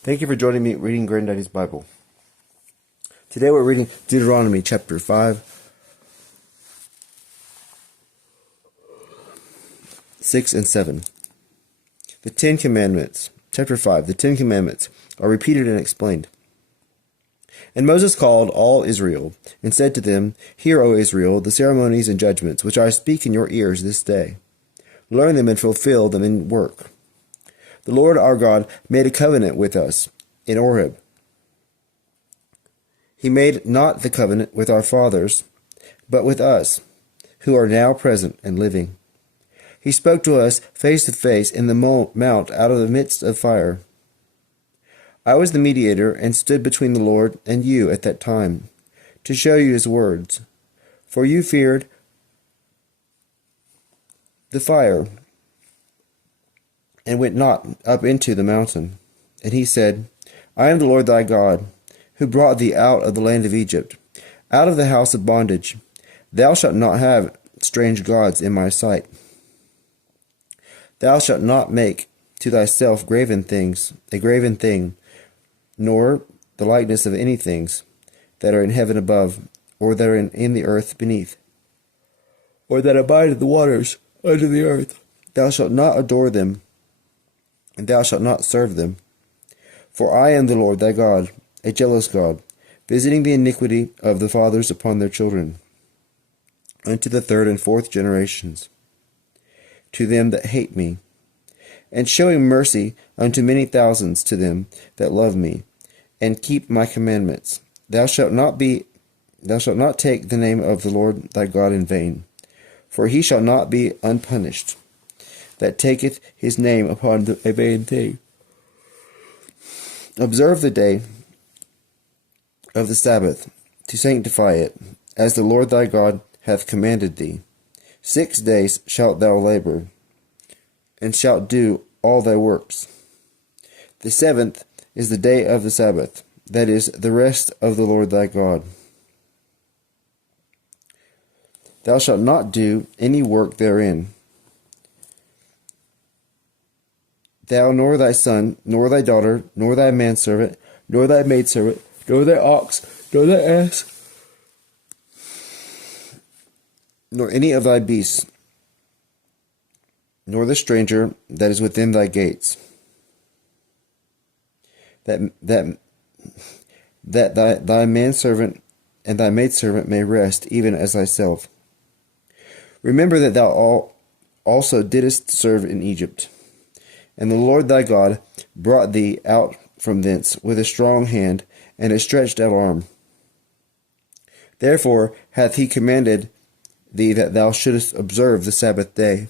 Thank you for joining me reading Granddaddy's Bible. Today we're reading Deuteronomy chapter 5, 6, and 7. The Ten Commandments. Chapter 5. The Ten Commandments are repeated and explained. And Moses called all Israel, and said to them, Hear, O Israel, the ceremonies and judgments which I speak in your ears this day. Learn them and fulfill them in work. The Lord our God made a covenant with us in Horeb. He made not the covenant with our fathers, but with us, who are now present and living. He spoke to us face to face in the mount out of the midst of fire. I was the mediator and stood between the Lord and you at that time, to show you his words. For you feared the fire, and went not up into the mountain. And he said, I am the Lord thy God, who brought thee out of the land of Egypt, out of the house of bondage. Thou shalt not have strange gods in my sight. Thou shalt not make to thyself a graven thing, nor the likeness of any things that are in heaven above, or that are in the earth beneath, or that abide in the waters under the earth. Thou shalt not adore them, and thou shalt not serve them. For I am the Lord thy God, a jealous God, visiting the iniquity of the fathers upon their children, unto the third and fourth generations, to them that hate me, and showing mercy unto many thousands to them that love me, and keep my commandments. Thou shalt not take the name of the Lord thy God in vain, for he shall not be unpunished that taketh his name upon a vain thing. Observe the day of the Sabbath, to sanctify it, as the Lord thy God hath commanded thee. 6 days shalt thou labor, and shalt do all thy works. The seventh is the day of the Sabbath, that is, the rest of the Lord thy God. Thou shalt not do any work therein, thou, nor thy son, nor thy daughter, nor thy manservant, nor thy maidservant, nor thy ox, nor thy ass, nor any of thy beasts, nor the stranger that is within thy gates, that thy manservant and thy maidservant may rest, even as thyself. Remember that thou also didst serve in Egypt, and the Lord thy God brought thee out from thence with a strong hand and a stretched out arm. Therefore hath he commanded thee that thou shouldest observe the Sabbath day.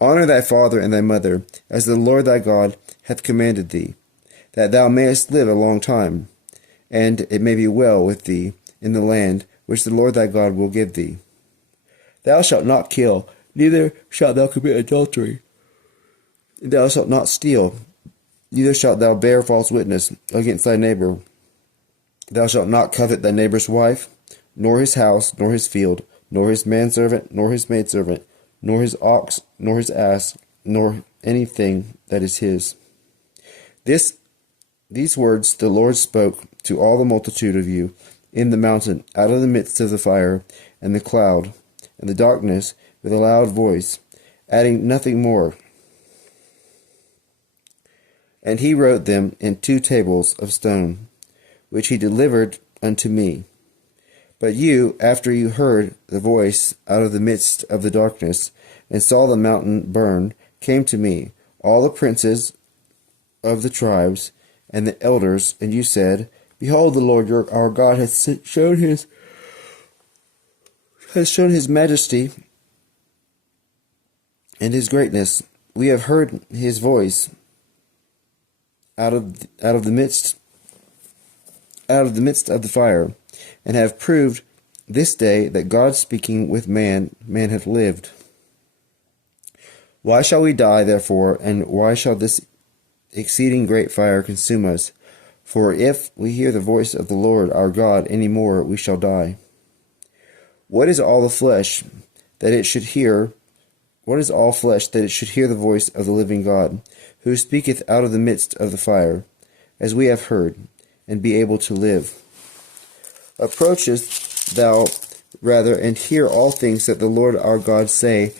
Honor thy father and thy mother, as the Lord thy God hath commanded thee, that thou mayest live a long time, and it may be well with thee in the land which the Lord thy God will give thee. Thou shalt not kill, neither shalt thou commit adultery. Thou shalt not steal, neither shalt thou bear false witness against thy neighbor. Thou shalt not covet thy neighbor's wife, nor his house, nor his field, nor his manservant, nor his maidservant, nor his ox, nor his ass, nor anything that is his. These words the Lord spoke to all the multitude of you in the mountain, out of the midst of the fire, and the cloud, and the darkness, with a loud voice, adding nothing more. And he wrote them in 2 tables of stone, which he delivered unto me. But you, after you heard the voice out of the midst of the darkness, and saw the mountain burn, came to me, all the princes of the tribes, and the elders, and you said, Behold, the Lord our God hath shown his majesty and his greatness. We have heard his voice out of the midst of the fire, and have proved this day that God speaking with man hath lived. Why shall we die, therefore, and why shall this exceeding great fire consume us? For if we hear the voice of the Lord our God any more, we shall die. What is all flesh that it should hear the voice of the living God, who speaketh out of the midst of the fire? as we have heard, and be able to live. Approachest thou rather, and hear all things that the Lord our God say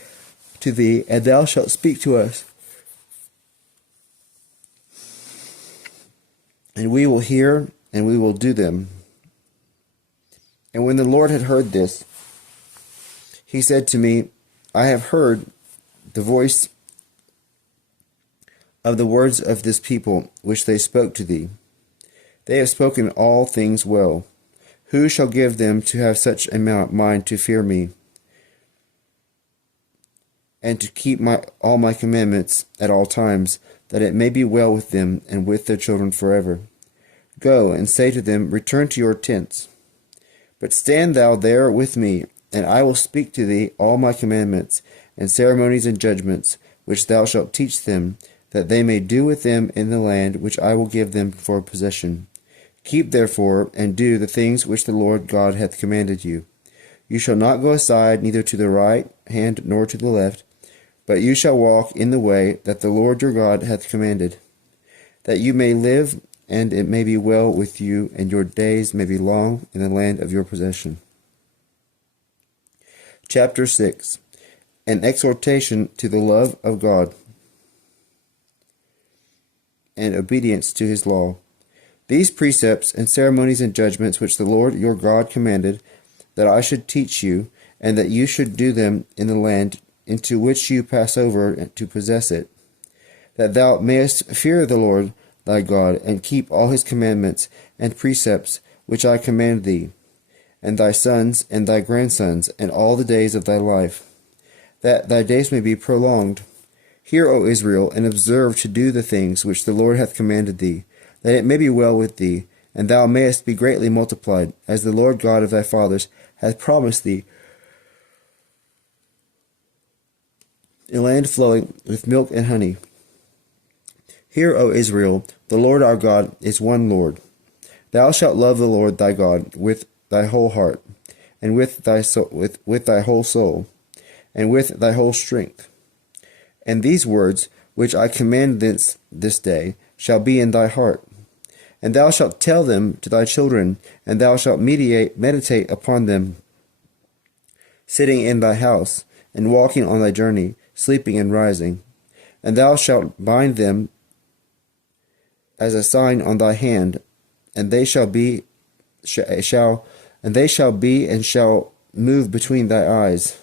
to thee, and thou shalt speak to us. And we will hear, and we will do them. And when the Lord had heard this, he said to me, I have heard the voice of the words of this people, which they spoke to thee. They have spoken all things well. Who shall give them to have such a mind to fear me, and to keep all my commandments at all times, that it may be well with them and with their children forever? Go, and say to them, return to your tents. But stand thou there with me, and I will speak to thee all my commandments, and ceremonies and judgments, which thou shalt teach them, that they may do with them in the land which I will give them for a possession. Keep therefore, and do the things which the Lord God hath commanded you. You shall not go aside neither to the right hand nor to the left, but you shall walk in the way that the Lord your God hath commanded, that you may live, and it may be well with you, and your days may be long in the land of your possession. Chapter 6. An exhortation to the love of God and obedience to his law. These precepts and ceremonies and judgments which the Lord your God commanded, that I should teach you, and that you should do them in the land into which you pass over to possess it, that thou mayest fear the Lord thy God, and keep all his commandments and precepts which I command thee, and thy sons and thy grandsons, and all the days of thy life, that thy days may be prolonged. Hear, O Israel, and observe to do the things which the Lord hath commanded thee, that it may be well with thee, and thou mayest be greatly multiplied, as the Lord God of thy fathers hath promised thee, a land flowing with milk and honey. Hear, O Israel, the Lord our God is one Lord. Thou shalt love the Lord thy God with thy whole heart, and with thy whole soul, and with thy whole strength. And these words which I command this day shall be in thy heart. And thou shalt tell them to thy children, and thou shalt meditate upon them, sitting in thy house, and walking on thy journey, sleeping and rising. And thou shalt bind them as a sign on thy hand, and they shall move between thy eyes.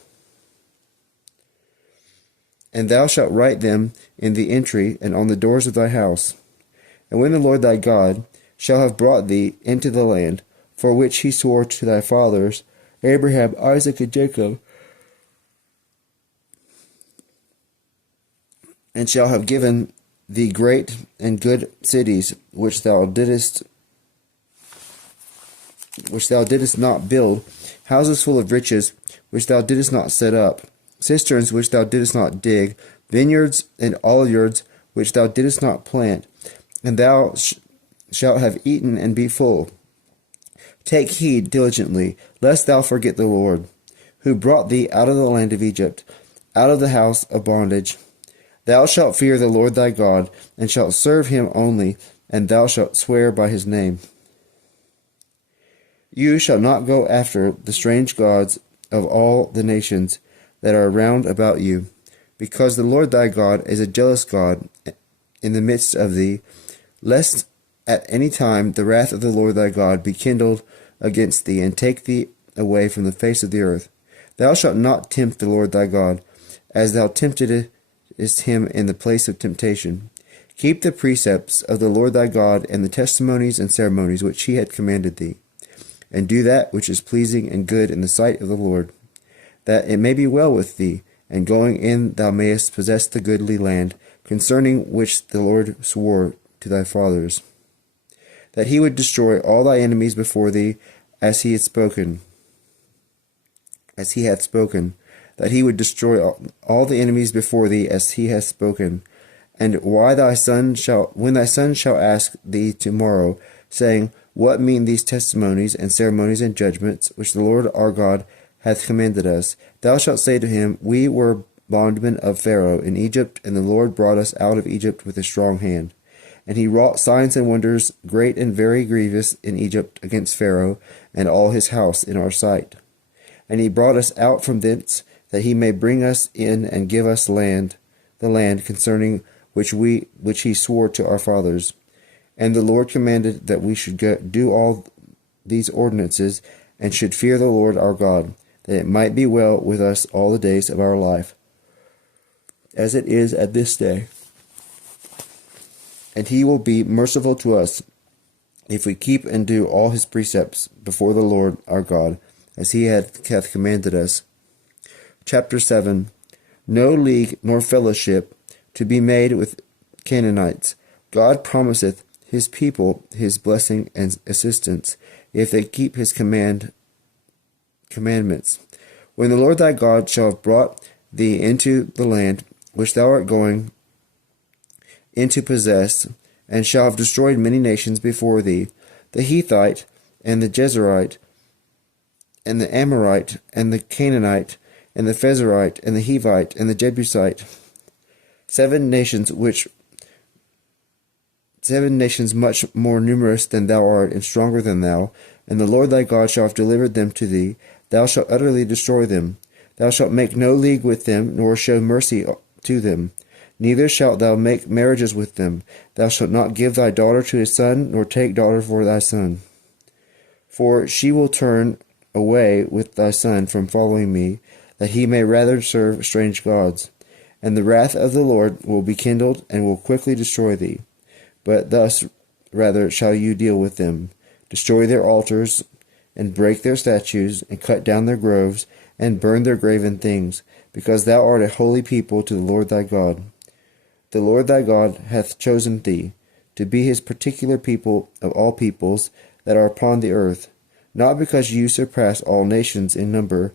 And thou shalt write them in the entry and on the doors of thy house. And when the Lord thy God shall have brought thee into the land, for which he swore to thy fathers, Abraham, Isaac, and Jacob, and shall have given thee great and good cities, which thou didst not build, houses full of riches, which thou didst not set up, cisterns which thou didst not dig, vineyards and oleyards which thou didst not plant, and thou shalt have eaten and be full. Take heed diligently, lest thou forget the Lord, who brought thee out of the land of Egypt, out of the house of bondage. Thou shalt fear the Lord thy God, and shalt serve him only, and thou shalt swear by his name. You shall not go after the strange gods of all the nations that are round about you, because the Lord thy God is a jealous God in the midst of thee, lest at any time the wrath of the Lord thy God be kindled against thee, and take thee away from the face of the earth. Thou shalt not tempt the Lord thy God, as thou temptedst him in the place of temptation. Keep the precepts of the Lord thy God, and the testimonies and ceremonies which he had commanded thee, and do that which is pleasing and good in the sight of the Lord, that it may be well with thee, and going in thou mayest possess the goodly land, concerning which the Lord swore to thy fathers, that he would destroy all thy enemies before thee, as he hath spoken, that he would destroy all the enemies before thee, as he hath spoken. And when thy son shall ask thee tomorrow, saying, What mean these testimonies and ceremonies and judgments which the Lord our God hath commanded us? Thou shalt say to him, We were bondmen of Pharaoh in Egypt, and the Lord brought us out of Egypt with a strong hand. And he wrought signs and wonders great and very grievous in Egypt against Pharaoh and all his house in our sight. And he brought us out from thence, that he may bring us in and give us the land concerning which he swore to our fathers. And the Lord commanded that we should do all these ordinances, and should fear the Lord our God, that it might be well with us all the days of our life, as it is at this day. And he will be merciful to us, if we keep and do all his precepts before the Lord our God, as he hath commanded us. Chapter 7. No league nor fellowship to be made with Canaanites. God promiseth his people his blessing and assistance, if they keep his commandments. When the Lord thy God shall have brought thee into the land which thou art going into possess, and shall have destroyed many nations before thee, the Hethite, and the Jezreelite, and the Amorite, and the Canaanite, and the Pharisite, and the Hivite, and the Jebusite, 7 nations much more numerous than thou art, and stronger than thou, and the Lord thy God shall have delivered them to thee. Thou shalt utterly destroy them. Thou shalt make no league with them, nor show mercy to them. Neither shalt thou make marriages with them. Thou shalt not give thy daughter to his son, nor take daughter for thy son. For she will turn away with thy son from following me, that he may rather serve strange gods. And the wrath of the Lord will be kindled, and will quickly destroy thee. But thus rather shall you deal with them, destroy their altars, and break their statues, and cut down their groves, and burn their graven things, because thou art a holy people to the Lord thy God. The Lord thy God hath chosen thee, to be his particular people of all peoples that are upon the earth. Not because you surpass all nations in number,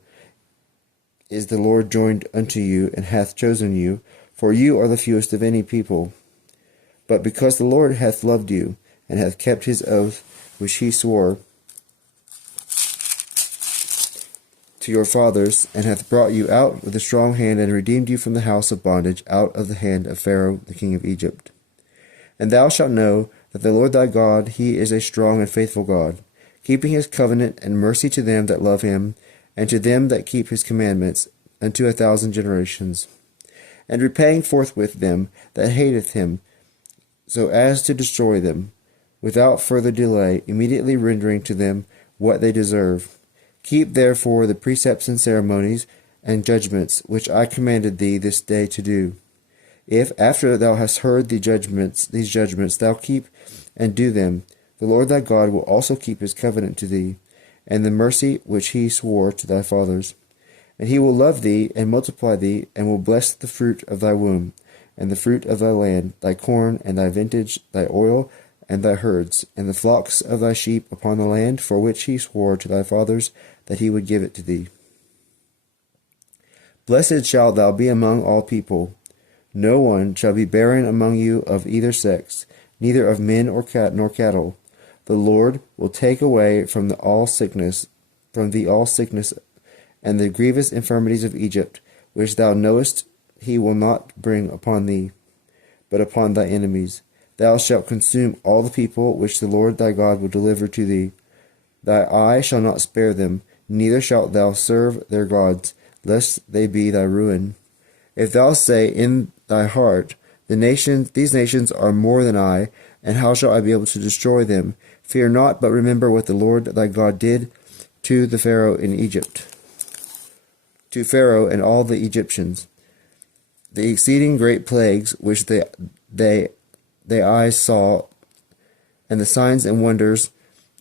is the Lord joined unto you, and hath chosen you, for you are the fewest of any people. But because the Lord hath loved you, and hath kept his oath which he swore to your fathers, and hath brought you out with a strong hand, and redeemed you from the house of bondage, out of the hand of Pharaoh the king of Egypt. And thou shalt know that the Lord thy God, he is a strong and faithful God, keeping his covenant and mercy to them that love him, and to them that keep his commandments, unto 1,000 generations, and repaying forthwith them that hateth him, so as to destroy them, without further delay, immediately rendering to them what they deserve. Keep therefore the precepts and ceremonies and judgments which I commanded thee this day to do. If after thou hast heard these judgments thou keep and do them, the Lord thy God will also keep his covenant to thee, and the mercy which he swore to thy fathers. And he will love thee, and multiply thee, and will bless the fruit of thy womb, and the fruit of thy land, thy corn, and thy vintage, thy oil, and thy herds, and the flocks of thy sheep upon the land for which he swore to thy fathers that he would give it to thee. Blessed shalt thou be among all people. No one shall be barren among you of either sex, neither of men nor cattle. The Lord will take away from thee all sickness, and the grievous infirmities of Egypt, which thou knowest he will not bring upon thee, but upon thy enemies. Thou shalt consume all the people which the Lord thy God will deliver to thee. Thy eye shall not spare them, neither shalt thou serve their gods, lest they be thy ruin. If thou say in thy heart, these nations are more than I, and how shall I be able to destroy them? Fear not, but remember what the Lord thy God did to the Pharaoh in Egypt, to Pharaoh and all the Egyptians, the exceeding great plagues which they eyes saw, and the signs and wonders,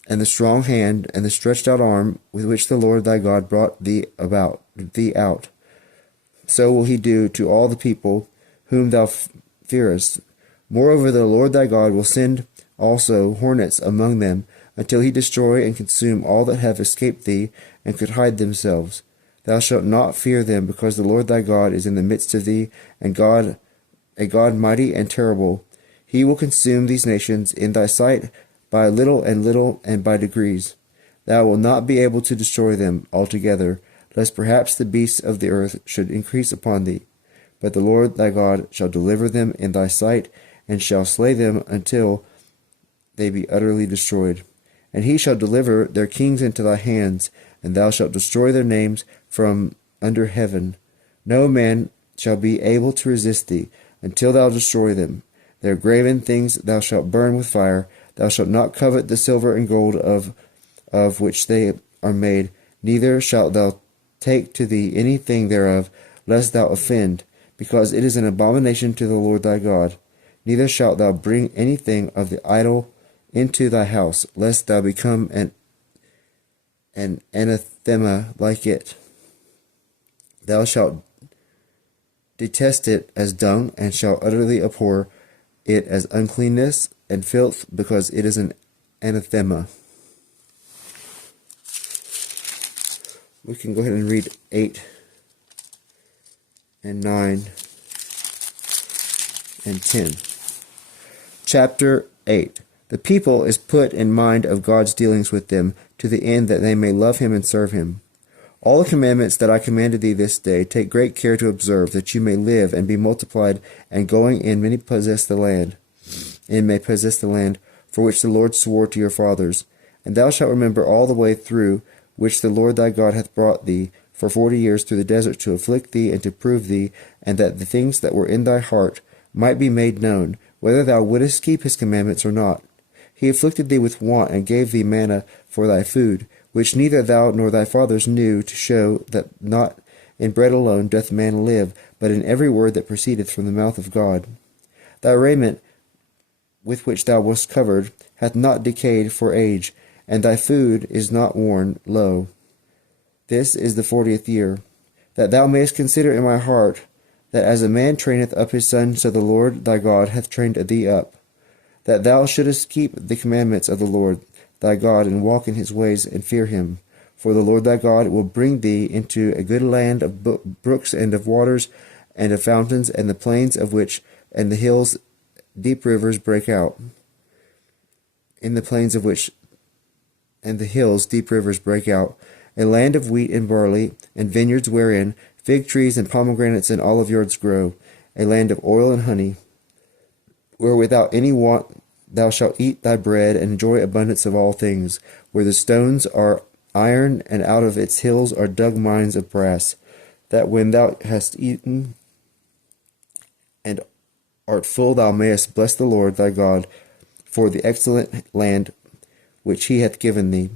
and the strong hand, and the stretched out arm with which the Lord thy God brought thee out. So will he do to all the people whom thou fearest. Moreover, the Lord thy God will send also hornets among them, until he destroy and consume all that have escaped thee, and could hide themselves. Thou shalt not fear them, because the Lord thy God is in the midst of thee, and a God mighty and terrible. He will consume these nations in thy sight by little, and by degrees. Thou wilt not be able to destroy them altogether, lest perhaps the beasts of the earth should increase upon thee. But the Lord thy God shall deliver them in thy sight, and shall slay them until they be utterly destroyed. And he shall deliver their kings into thy hands, and thou shalt destroy their names from under heaven. No man shall be able to resist thee, until thou destroy them. Their graven things thou shalt burn with fire. Thou shalt not covet the silver and gold of which they are made, neither shalt thou take to thee anything thereof, lest thou offend, because it is an abomination to the Lord thy God. Neither shalt thou bring anything of the idol into thy house, lest thou become an anathema like it. Thou shalt detest it as dung, and shalt utterly abhor it as uncleanness and filth, because it is an anathema. We can go ahead and read 8 and 9 and 10. Chapter 8. The people is put in mind of God's dealings with them, to the end that they may love him and serve him. All the commandments that I commanded thee this day, take great care to observe, that you may live and be multiplied, and going in may possess the land, for which the Lord swore to your fathers. And thou shalt remember all the way through which the Lord thy God hath brought thee for 40 years through the desert, to afflict thee and to prove thee, and that the things that were in thy heart might be made known, whether thou wouldest keep his commandments or not. He afflicted thee with want, and gave thee manna for thy food, which neither thou nor thy fathers knew, to show that not in bread alone doth man live, but in every word that proceedeth from the mouth of God. Thy raiment with which thou wast covered hath not decayed for age, and thy food is not worn. Lo, this is the 40th year. That thou mayest consider in my heart, that as a man traineth up his son, so the Lord thy God hath trained thee up, that thou shouldest keep the commandments of the Lord thy God, and walk in his ways, and fear him. For the Lord thy God will bring thee into a good land of brooks and of waters, and of fountains, and the plains of which, and the hills, deep rivers break out. In the plains of which, and the hills, deep rivers break out. A land of wheat and barley, and vineyards wherein fig trees and pomegranates and olive yards grow. A land of oil and honey, where without any want thou shalt eat thy bread, and enjoy abundance of all things, where the stones are iron, and out of its hills are dug mines of brass, that when thou hast eaten and art full, thou mayest bless the Lord thy God for the excellent land which he hath given thee.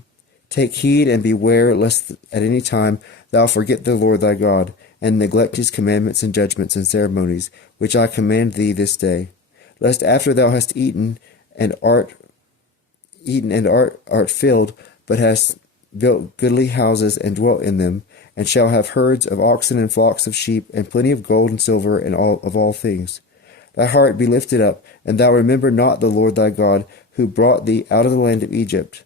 Take heed and beware, lest at any time thou forget the Lord thy God, and neglect his commandments and judgments and ceremonies, which I command thee this day. Lest after thou hast eaten and art filled, but hast built goodly houses and dwelt in them, and shall have herds of oxen and flocks of sheep, and plenty of gold and silver, and all things. Thy heart be lifted up, and thou remember not the Lord thy God, who brought thee out of the land of Egypt,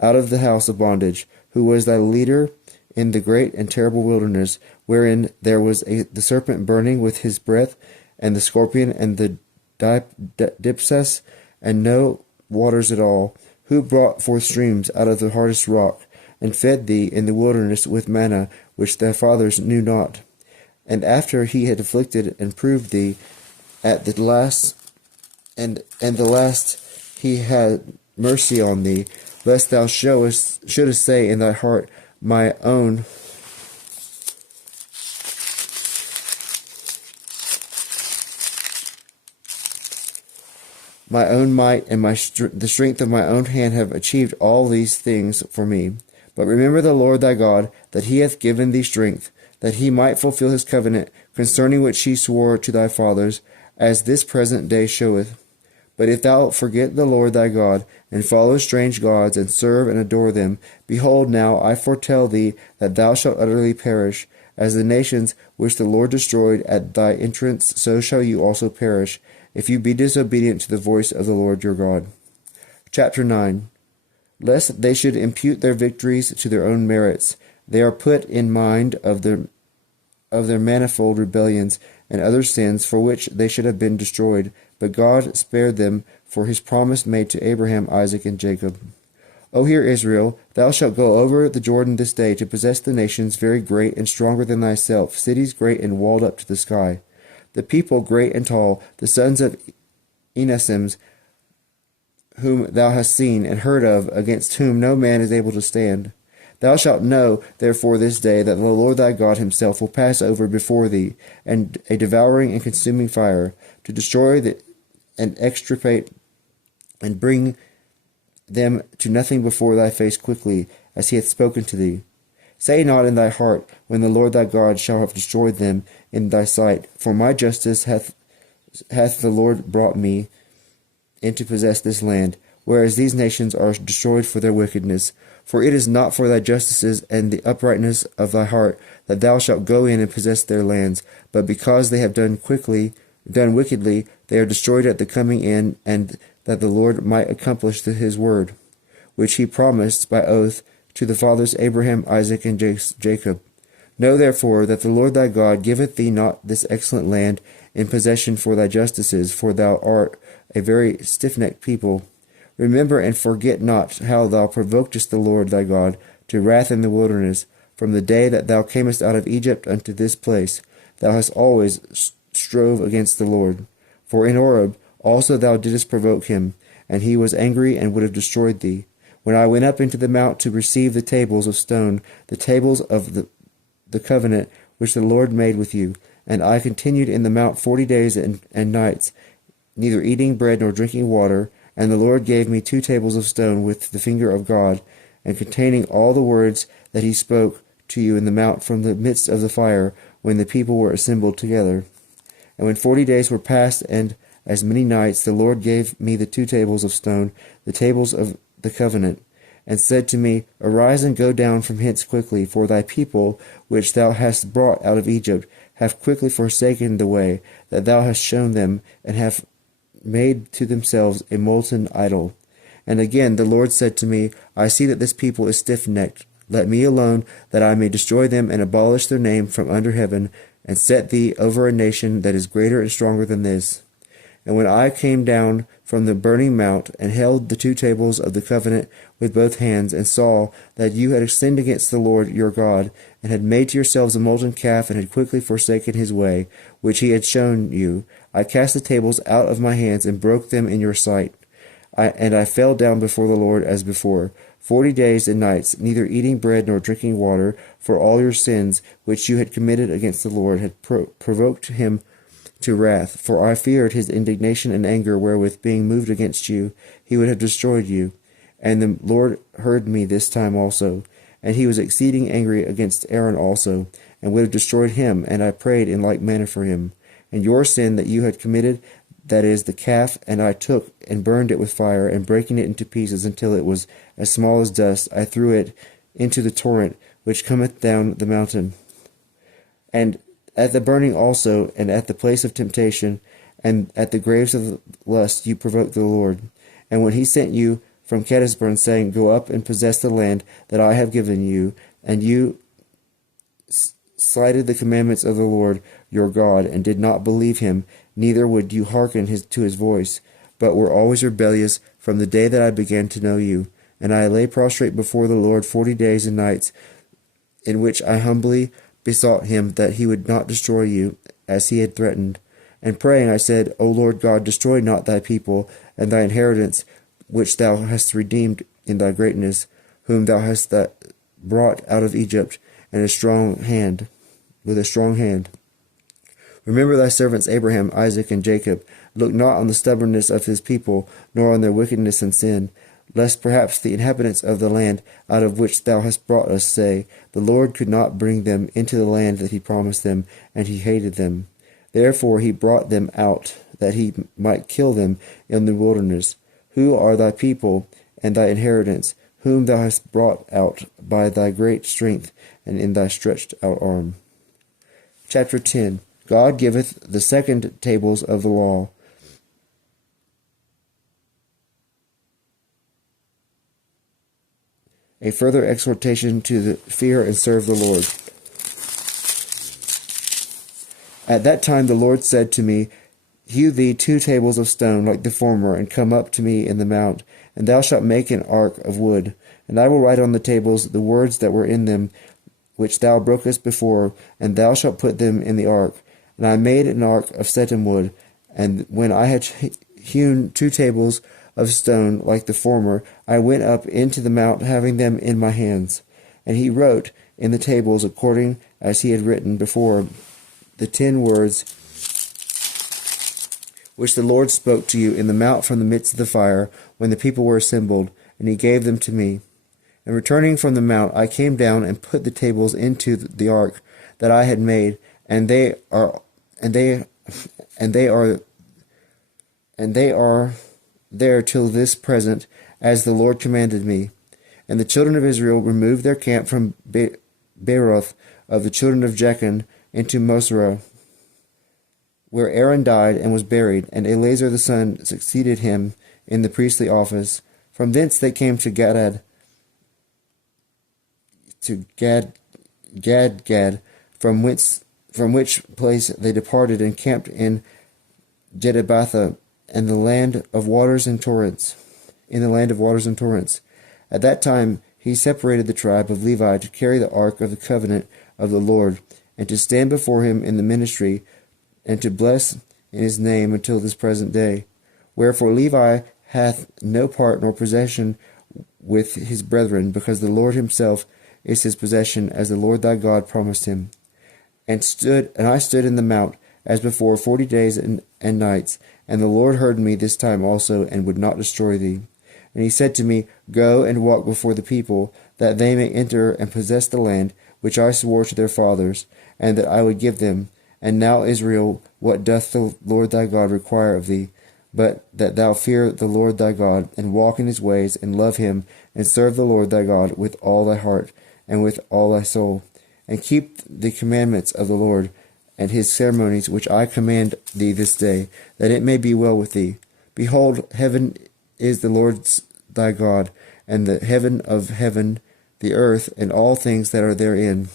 out of the house of bondage, who was thy leader in the great and terrible wilderness, wherein there was the serpent burning with his breath, and the scorpion, and the dipsas, and no waters at all, who brought forth streams out of the hardest rock, and fed thee in the wilderness with manna, which thy fathers knew not. And after he had afflicted and proved thee at the last, and the last he had mercy on thee, lest thou shouldest say in thy heart, my own might and the strength of my own hand have achieved all these things for me. But remember the Lord thy God, that he hath given thee strength, that he might fulfill his covenant, concerning which he swore to thy fathers, as this present day showeth. But if thou forget the Lord thy God, and follow strange gods, and serve and adore them, behold, now I foretell thee that thou shalt utterly perish. As the nations which the Lord destroyed at thy entrance, so shall you also perish, if you be disobedient to the voice of the Lord your God. Chapter 9. Lest they should impute their victories to their own merits, they are put in mind of their manifold rebellions and other sins, for which they should have been destroyed. But God spared them for his promise made to Abraham, Isaac, and Jacob. O hear, Israel, thou shalt go over the Jordan this day, to possess the nations very great and stronger than thyself, cities great and walled up to the sky. The people great and tall, the sons of Enosims, whom thou hast seen and heard of, against whom no man is able to stand. Thou shalt know, therefore, this day, that the Lord thy God himself will pass over before thee, and a devouring and consuming fire, to destroy and extirpate, and bring them to nothing before thy face quickly, as he hath spoken to thee. Say not in thy heart, when the Lord thy God shall have destroyed them in thy sight, for my justice hath the Lord brought me in to possess this land, whereas these nations are destroyed for their wickedness. For it is not for thy justices and the uprightness of thy heart that thou shalt go in and possess their lands, but because they have done wickedly, they are destroyed at the coming in, and that the Lord might accomplish his word, which he promised by oath to the fathers Abraham, Isaac, and Jacob. Know therefore that the Lord thy God giveth thee not this excellent land in possession for thy justices, for thou art a very stiffnecked people. Remember and forget not how thou provokest the Lord thy God to wrath in the wilderness, from the day that thou camest out of Egypt unto this place. Thou hast always strove against the Lord. For in Horeb also thou didst provoke him, and he was angry and would have destroyed thee. When I went up into the mount to receive the tables of stone, the tables of the covenant which the Lord made with you, and I continued in the mount 40 days and nights, neither eating bread nor drinking water, and the Lord gave me 2 tables of stone with the finger of God, and containing all the words that he spoke to you in the mount from the midst of the fire, when the people were assembled together. And when 40 days were past, and as many nights, the Lord gave me the 2 tables of stone, the tables of the covenant, and said to me, Arise and go down from hence quickly, for thy people, which thou hast brought out of Egypt, have quickly forsaken the way that thou hast shown them, and have made to themselves a molten idol. And again the Lord said to me, I see that this people is stiffnecked. Let me alone, that I may destroy them and abolish their name from under heaven, and set thee over a nation that is greater and stronger than this. And when I came down from the burning mount, and held the 2 tables of the covenant with both hands, and saw that you had sinned against the Lord your God, and had made to yourselves a molten calf, and had quickly forsaken his way, which he had shown you, I cast the tables out of my hands, and broke them in your sight. I fell down before the Lord as before, 40 days and nights, neither eating bread nor drinking water, for all your sins which you had committed against the Lord had provoked him to wrath. For I feared his indignation and anger, wherewith being moved against you, he would have destroyed you. And the Lord heard me this time also. And he was exceeding angry against Aaron also, and would have destroyed him, and I prayed in like manner for him. And your sin that you had committed, that is, the calf, and I took and burned it with fire, and breaking it into pieces until it was as small as dust, I threw it into the torrent which cometh down the mountain. And at the burning also, and at the place of temptation, and at the graves of lust, you provoked the Lord. And when he sent you from Kadesburn, saying, Go up and possess the land that I have given you, and you slighted the commandments of the Lord your God, and did not believe him, neither would you hearken to his voice, but were always rebellious from the day that I began to know you. And I lay prostrate before the Lord 40 days and nights, in which I humbly besought him that he would not destroy you, as he had threatened. And praying I said, O Lord God, destroy not thy people, and thy inheritance, which thou hast redeemed in thy greatness, whom thou hast brought out of Egypt, with a strong hand. Remember thy servants Abraham, Isaac, and Jacob. Look not on the stubbornness of his people, nor on their wickedness and sin, lest perhaps the inhabitants of the land out of which thou hast brought us say, The Lord could not bring them into the land that he promised them, and he hated them. Therefore he brought them out, that he might kill them in the wilderness. Who are thy people and thy inheritance, whom thou hast brought out by thy great strength and in thy stretched out arm? Chapter 10. God giveth the second tables of the law. A further exhortation to fear and serve the Lord. At that time the Lord said to me, Hew thee 2 tables of stone like the former, and come up to me in the mount, and thou shalt make an ark of wood. And I will write on the tables the words that were in them, which thou brokest before, and thou shalt put them in the ark. And I made an ark of setim wood, and when I had hewn 2 tables of stone like the former, I went up into the mount having them in my hands. And he wrote in the tables according as he had written before the 10 words which the Lord spoke to you in the mount from the midst of the fire, when the people were assembled, and he gave them to me. And returning from the mount, I came down and put the tables into the ark that I had made, and they are there till this present, as the Lord commanded me. And the children of Israel removed their camp from Beeroth of the children of Jachin into Mosera, where Aaron died and was buried, and Eleazar the son succeeded him in the priestly office. From thence they came to Gad, from which place they departed and camped in Jedebatha, in the land of waters and torrents. At that time he separated the tribe of Levi to carry the ark of the covenant of the Lord, and to stand before him in the ministry, and to bless in his name until this present day. Wherefore Levi hath no part nor possession with his brethren, because the Lord himself is his possession, as the Lord thy God promised him. And I stood in the mount as before 40 days and nights, and the Lord heard me this time also, and would not destroy thee. And he said to me, Go and walk before the people, that they may enter and possess the land which I swore to their fathers, and that I would give them. And now, Israel, what doth the Lord thy God require of thee, but that thou fear the Lord thy God, and walk in his ways, and love him, and serve the Lord thy God with all thy heart, and with all thy soul, and keep the commandments of the Lord, and his ceremonies which I command thee this day, that it may be well with thee. Behold, heaven is the Lord's thy God, and the heaven of heaven, the earth, and all things that are therein.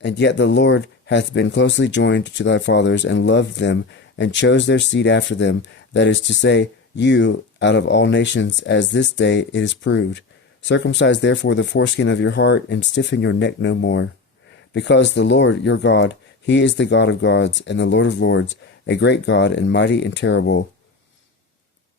And yet the Lord hath been closely joined to thy fathers, and loved them, and chose their seed after them, that is to say, you, out of all nations, as this day it is proved. Circumcise therefore the foreskin of your heart, and stiffen your neck no more. Because the Lord your God, he is the God of gods, and the Lord of lords, a great God, and mighty and terrible,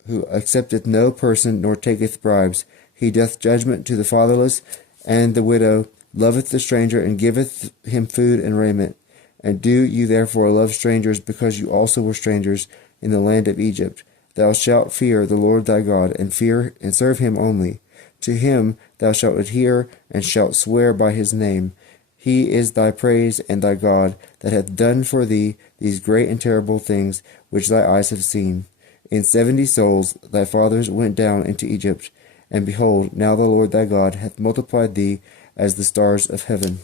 who accepteth no person, nor taketh bribes. He doth judgment to the fatherless and the widow, loveth the stranger, and giveth him food and raiment. And do you therefore love strangers, because you also were strangers in the land of Egypt. Thou shalt fear the Lord thy God, and fear and serve him only. To him thou shalt adhere, and shalt swear by his name. He is thy praise and thy God, that hath done for thee these great and terrible things which thy eyes have seen. In 70 souls thy fathers went down into Egypt, and behold, now the Lord thy God hath multiplied thee as the stars of heaven.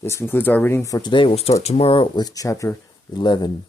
This concludes our reading for today. We'll start tomorrow with chapter 11.